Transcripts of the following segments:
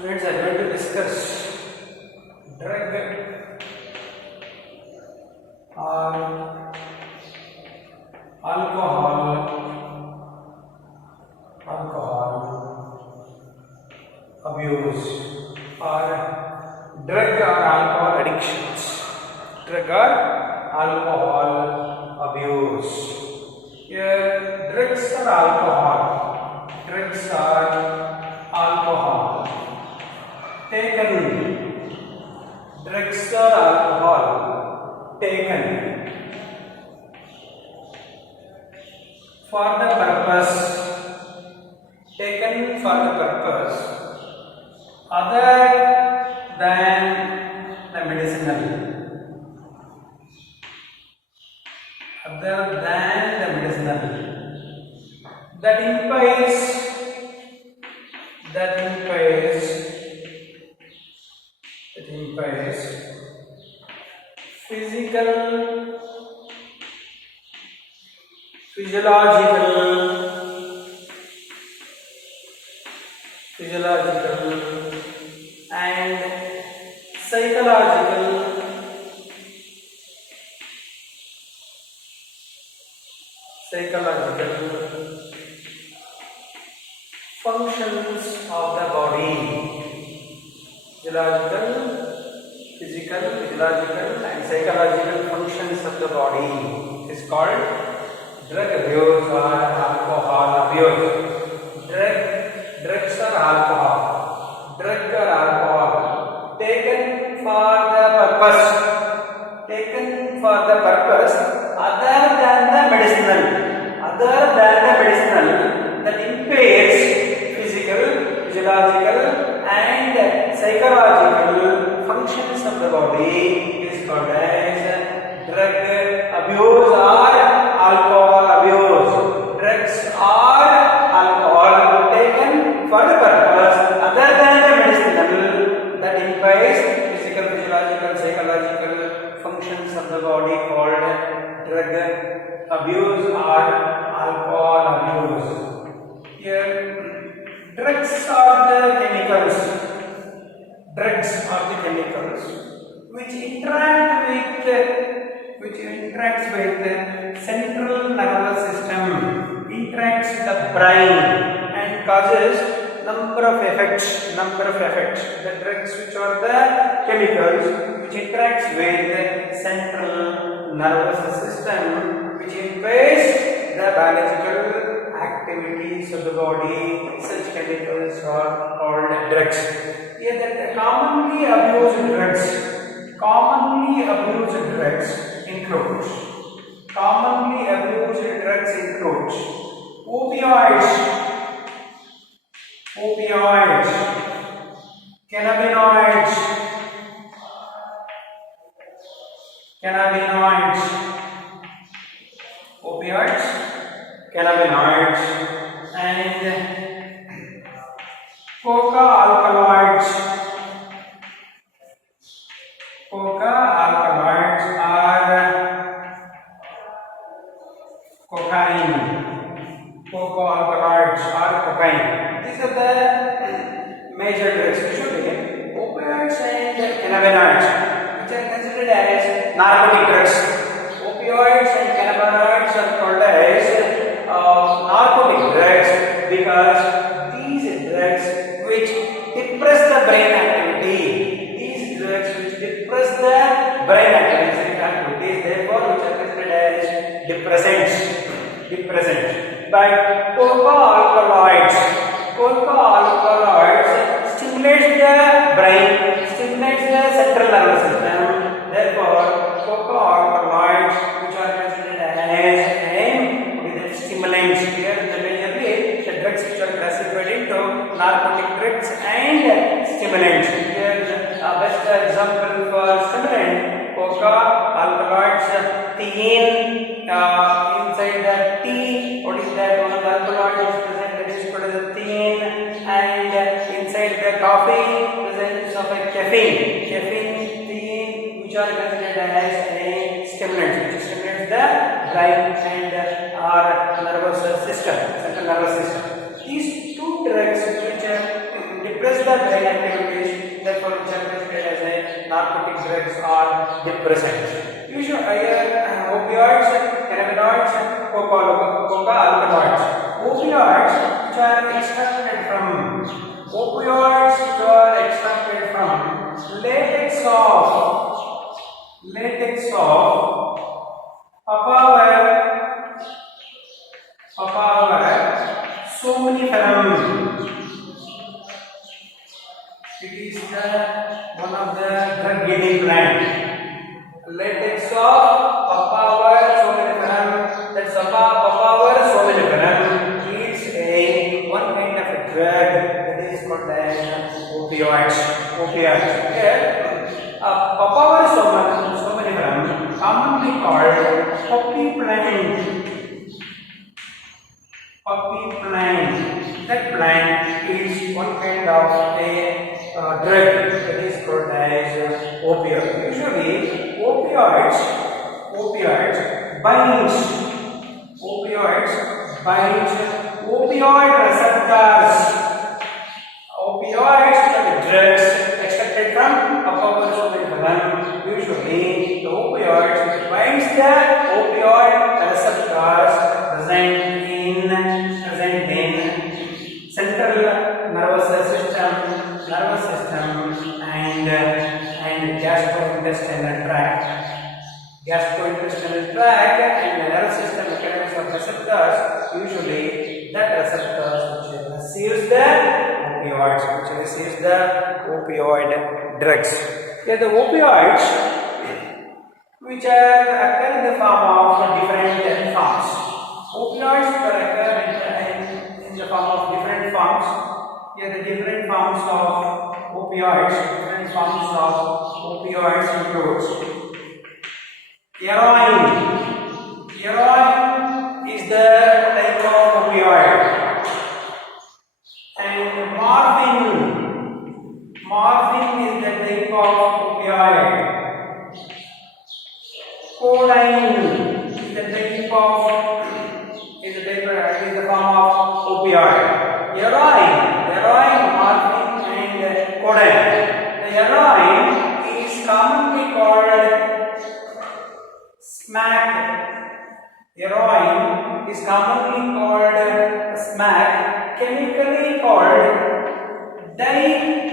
Students are going to discuss drug or alcohol abuse or drug or alcohol addictions. Drug or alcohol abuse. Here, drugs or alcohol. Drugs or alcohol. Taken. Drugs or alcohol taken for the purpose, taken for the purpose other than the medicinal, other than the medicinal, that implies physical, physiological and psychological functions of the body. Physiological and psychological functions of the body is called drug abuse or alcohol abuse. Drugs or alcohol. Drug or alcohol taken for the purpose other than the medicinal, that impairs physical, physiological and psychological functions of the body is called as drug abuse or alcohol abuse. Drugs or alcohol taken for the purpose other than the medicinal that implies physical, physiological, psychological functions of the body called drug abuse or alcohol abuse. Here, drugs are the chemicals which interacts with central nervous system, interacts with the brain and causes number of effects. The drugs which are the chemicals which interacts with central nervous system, which impairs the biological activities of the body. Such chemicals are called drugs. Here, the commonly abused drugs include opioids, cannabinoids, and coca alkaloids or cocaine. These are the major drugs. Usually, opioids and cannabinoids, which are considered as narcotic drugs. Opioids and cannabinoids are called as narcotic drugs because these drugs which depress the brain activity. Therefore, which are considered as depressants. But coca alkaloids stimulates the brain, stimulates the central nervous system. Therefore, coca alkaloids, which are considered as stimulants. Here, majorly the drugs which are classified into narcotic drugs and stimulants. Here, the best example for stimulant, coca alkaloids, theine. Inside the tea, what is that? One of the alkaloids is present, that is called as a theine, and inside the coffee, presence of a caffeine, theine, which are considered as a stimulant, which stimulates the brain and our nervous system, central nervous system. These two drugs which depress the the brain activities, therefore which are considered as a narcotic drugs or depressants. Usually opioids, cannabinoids, coca alkaloids. Opioids which are extracted from latex of papaver somniferum. It is one of the drug-giving plant. Latex of papaver somniferum. That's papaver somniferum. It's one kind of a drug that is called as opioids. Here, papaver somniferum, commonly called poppy plant. That plant is one kind of a drug that is called as opioid. Usually, opioids binds opioid receptors. Opioids are the drugs extracted from papaver somniferum. Usually, the opioids binds the opioid receptors present in central nervous system and gastrointestinal tract. Gastrointestinal tract and the nervous system mechanisms of receptors. Usually, that receptors which receives the opioid drugs. Here, the opioids which occur in the form of different forms. Opioids occur in the form of different forms. Here the different forms of opioids includes heroin. Heroin is the type of opioid. And morphine is the type of opioid. Codeine is the form of opioid. Heroin, morphine, and codeine. The heroin is commonly called smack. Heroin is commonly called smack, chemically called diacetyl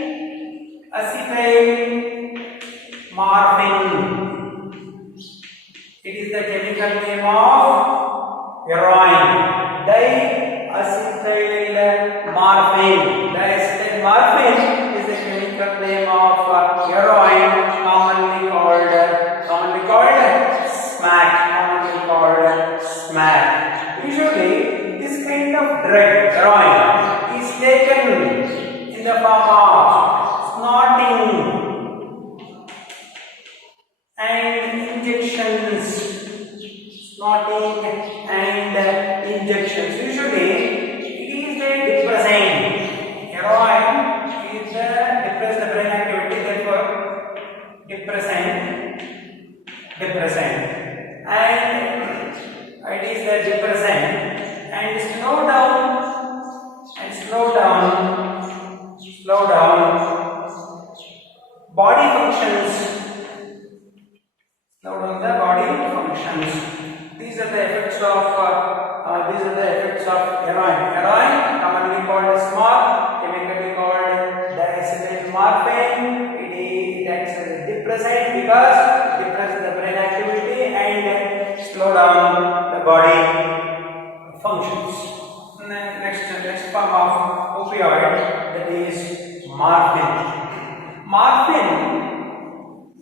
morphine. It is the chemical name of heroin. Diacetyl morphine. Diacetyl morphine is the chemical name of heroin, commonly called smack. Usually, this kind of drug, heroin, is taken in the form of snorting and injections. Usually, it is a depressant. Heroin is depress the brain activity, therefore depressant. And it is the depressant and slow down body functions. These are the effects of heroin. Heroin, commonly called small, chemically called diacetyl morphine. It acts as a depressant because it depresses the brain activity and slow down the body functions. Next form of opioid, that is morphine. Morphine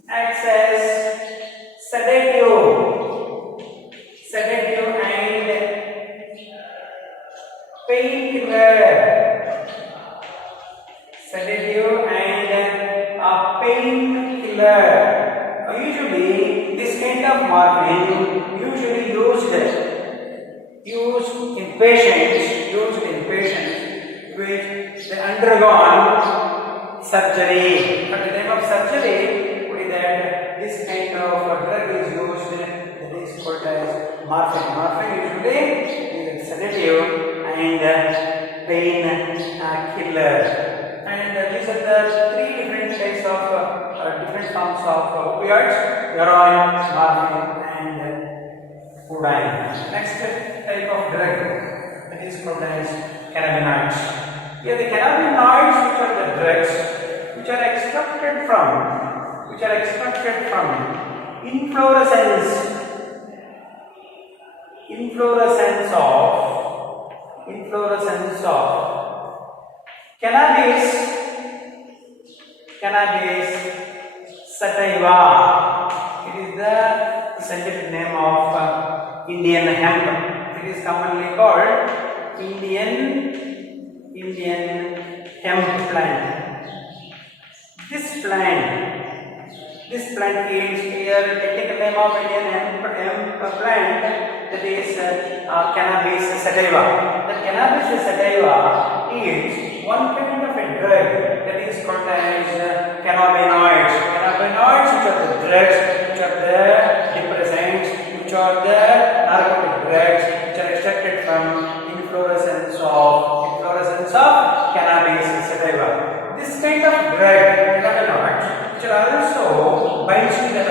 acts as sedative and painkiller. Usually, this kind of morphine usually used in patients which they undergone surgery. At the time of surgery, this kind of drug is used. That is called as morphine. Morphine usually sedative and pain killer. And these are opioids, heroin, morphine, and codeine. Next type of drug that is called as cannabinoids. Here the cannabinoids, which are the drugs which are extracted from inflorescence of cannabis sativa. It is the scientific name of Indian hemp. It is commonly called Indian hemp plant. This plant is here technical name of Indian hemp plant, that is cannabis sativa. The cannabis sativa is one kind of a drug that is called as cannabinoids. Cannabinoids, which are the drugs, which are the depressants, which are the narcotic drugs, which are extracted from inflorescence of cannabis sativa. This kind of drug, cannabinoids, which are also binds to the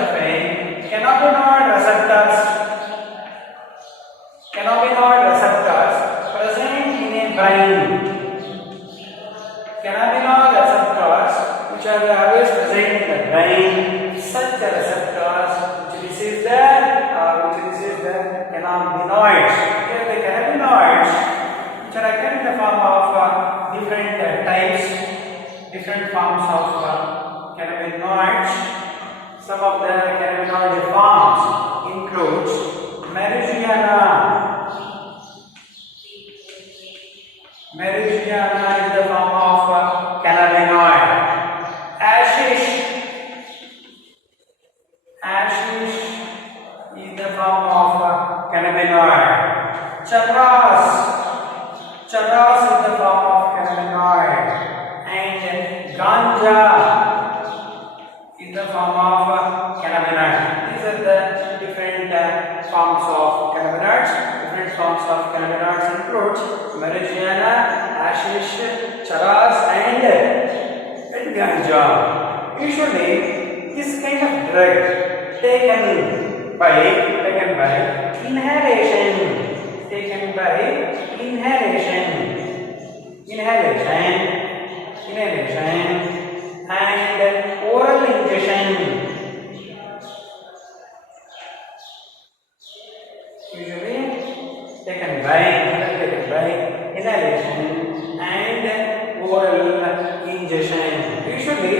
cannabinoid receptors present in a brain. Cannabinoid receptors, which are always present in the brain, such receptors which receive the cannabinoids. Here the cannabinoids, which are again in the form of different forms of cannabinoids. Some of the cannabinoid forms includes marijuana. Marijuana is the form of cannabinoid. Hashish is the form of cannabinoid. Charas is the form of cannabinoid. And ganja is the form of cannabinoid. These are the different forms of cannabinoids. Different forms of cannabinoids include marijuana, hashish, charas, and ganja. Usually, this kind of drug taken by inhalation. And oral ingestion. Usually taken by inhalation and oral ingestion. Usually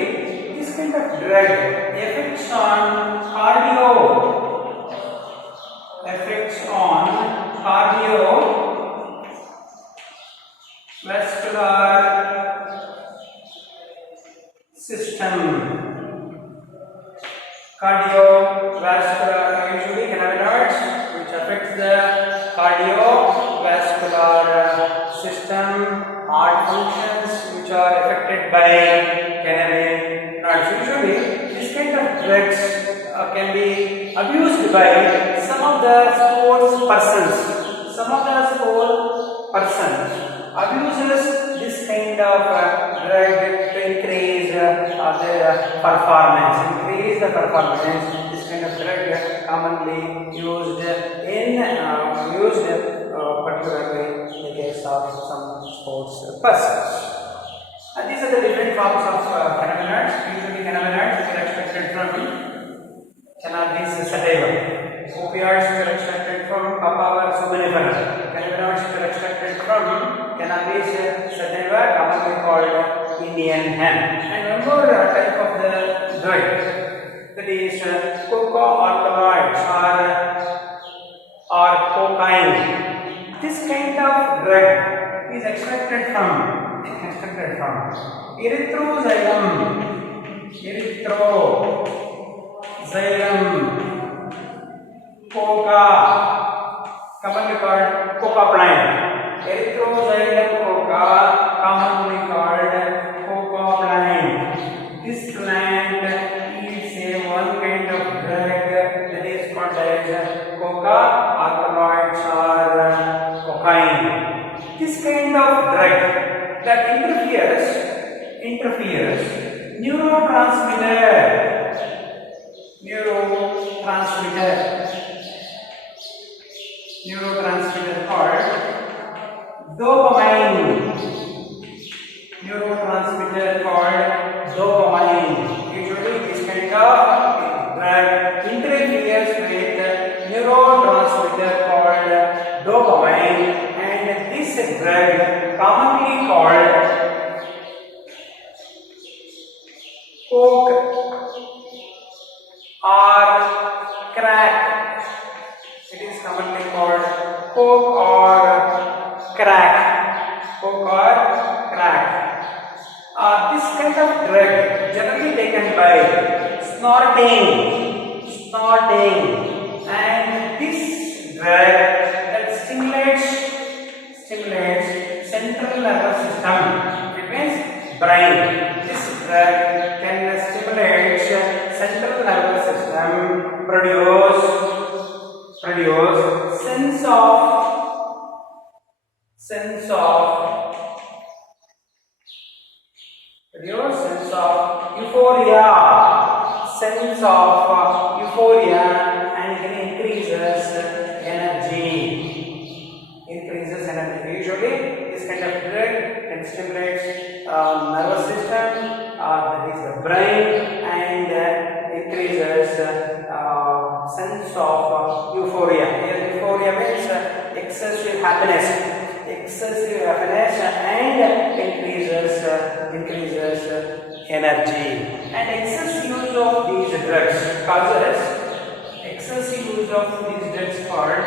this kind of drug affects on cardiovascular system. Cardiovascular, usually cannabinoids which affects the cardiovascular system, heart functions which are affected by cannabinoids. Usually this kind of drugs can be abused by some of the sports persons. Abuses this kind of drug to increase their performance. This kind of drug commonly used particularly in the case of some sports persons. These are the different forms of cannabinoids. Usually cannabinoids which are extracted from cannabis sativa. Opioids which are extracted from papaver somnifera. Cannabinoids which are extracted from cannabis sativa, commonly called Indian hemp. And one more type of the drug, that is coca-alkaloids or cocaine. This kind of drug is extracted from erythroxylum, coca, commonly called coca plant. Erythroxylum coca, commonly called coca plant. This plant is one kind of drug that is called as coca, alkaloids or cocaine. This kind of drug that interferes neurotransmitter neurotransmitter called dopamine. Neurotransmitter called dopamine. Usually this kind of drug interferes with neurotransmitter called dopamine, and this drug commonly called coke or crack. It is commonly called coke or crack. Coke or crack. This kind of drug generally taken by snorting, and this drug that stimulates central nervous system. It means brain. This drug can stimulate central nervous system, produce sense of euphoria, and it increases energy. Usually this kind of drug can stimulate nervous system, that is the brain, and increases sense of euphoria. Euphoria means excessive happiness, and increases energy. And excessive use of these drugs causes called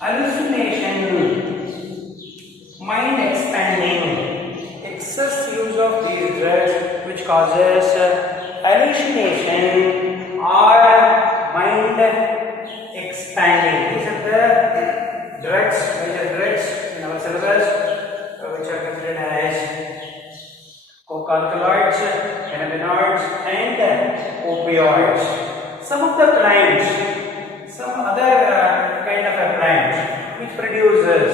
hallucination, mind expanding. Excess use of these drugs which causes hallucination or mind expanding. These are the major drugs in our syllabus, which are considered as coca-alkaloids, cannabinoids, and opioids. Some other kind of a plant which produces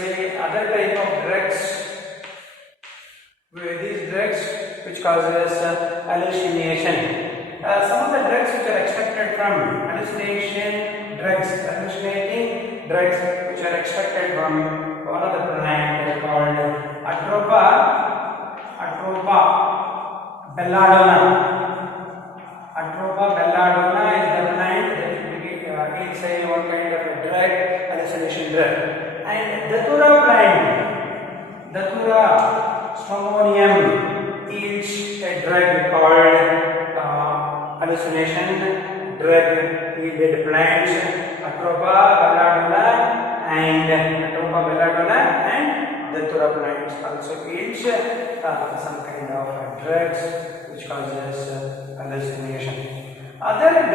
maybe other type of drugs. These drugs which causes hallucination. Some of the drugs which are extracted from hallucinating drugs which are extracted from one of the plant called Atropa belladonna. Atropa belladonna is the plant that is one kind of a drug, hallucination drug. And Datura plant, Datura stramonium, is a drug called hallucination drug. Yielded plants, Atropa belladonna and Datura plants also yields some kind of drugs which causes hallucination. Other kind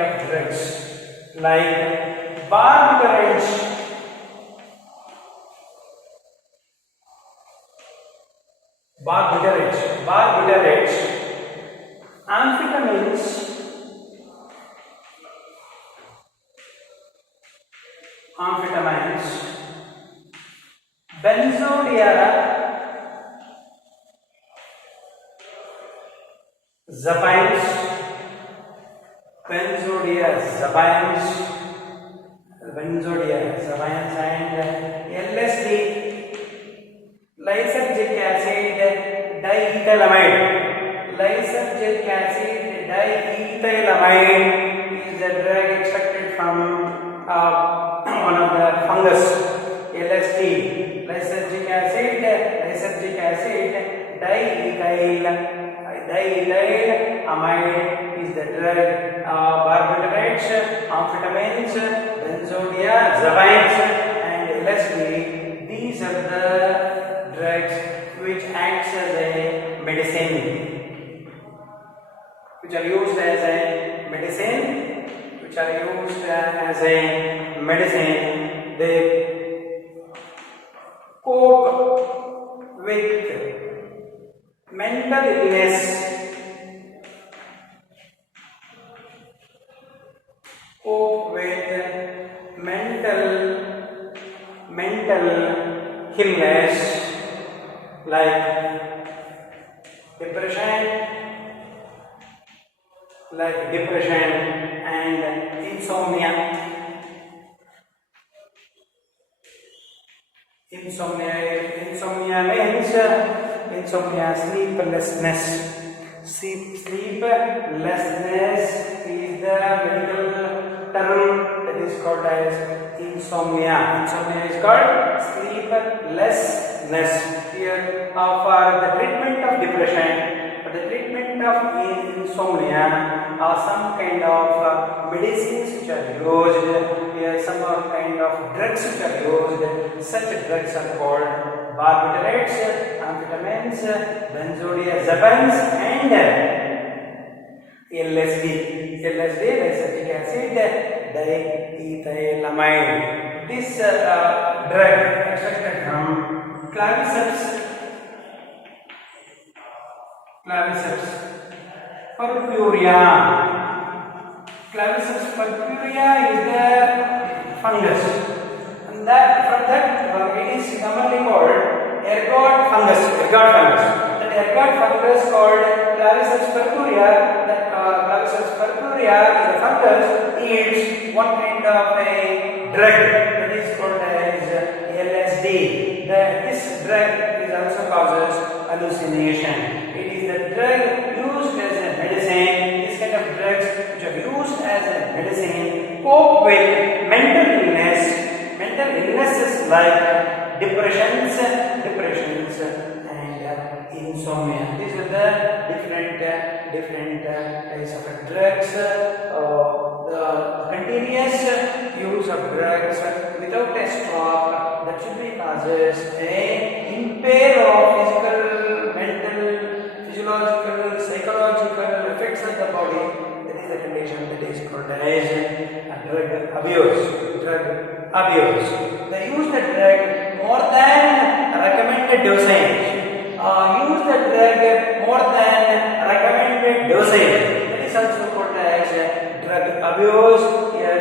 of drugs like barbiturates, amphetamines, benzodiazepines, and LSD, lysergic acid diethylamide. Lysergic acid diethylamide is the drug extracted from one of the fungus. LSD, lysergic acid diethylamide is the drug. Barbiturates, amphetamines, benzodiazepines, and LSD. These are the drugs which acts as a medicine, which are used as a medicine. They cope with mental illness depression and insomnia. Insomnia means sleeplessness. Sleeplessness is the medical term that is called as insomnia. Insomnia is called sleeplessness. Here, for the treatment of depression, for the treatment of insomnia, some kind of medicines which are used. Here, some kind of drugs which are used. Such drugs are called barbiturates, amphetamines, benzodiazepines, and LSD. LSD, lysergic acid, diethylamide. This drug extracted from claviceps purpurea. Claviceps purpurea is the fungus, and that from that it is commonly called ergot fungus. That ergot fungus called claviceps purpurea. That claviceps purpurea is a fungus, yields one kind of a drug that is called as LSD. This drug is also causes hallucination. It is the drug used as a medicine. This kind of drugs which are used as a medicine cope with mental illness. Mental illnesses like depressions and insomnia. These are the different types of drugs. The continuous use of drugs without a stop, that should be causes a impair of physical, mental, physiological, psychological effects of the body. That is the condition that is called as drug abuse. They use the drug more than recommended dosage. Use the drug more than recommended dosage. That is also called as drug abuse. Here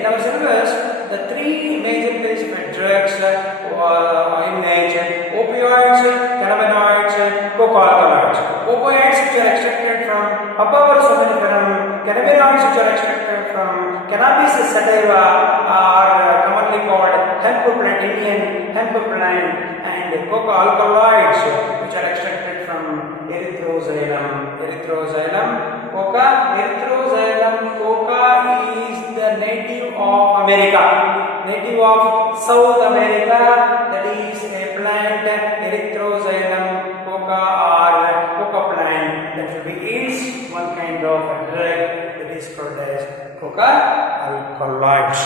in our syllabus, the three major types of drugs in nature: opioids, cannabinoids, coca-alkaloids. Opioids which are extracted from Papaver somniferum, cannabinoids which are extracted from cannabis sativa are commonly called Indian hemp plant, and coca-alkaloids which are extracted from erythroxylum. Coca is the native of America, native of South America. That is a plant, erythroxylum coca or coca plant, that will be is one kind of a drug that is called as coca-alkaloids.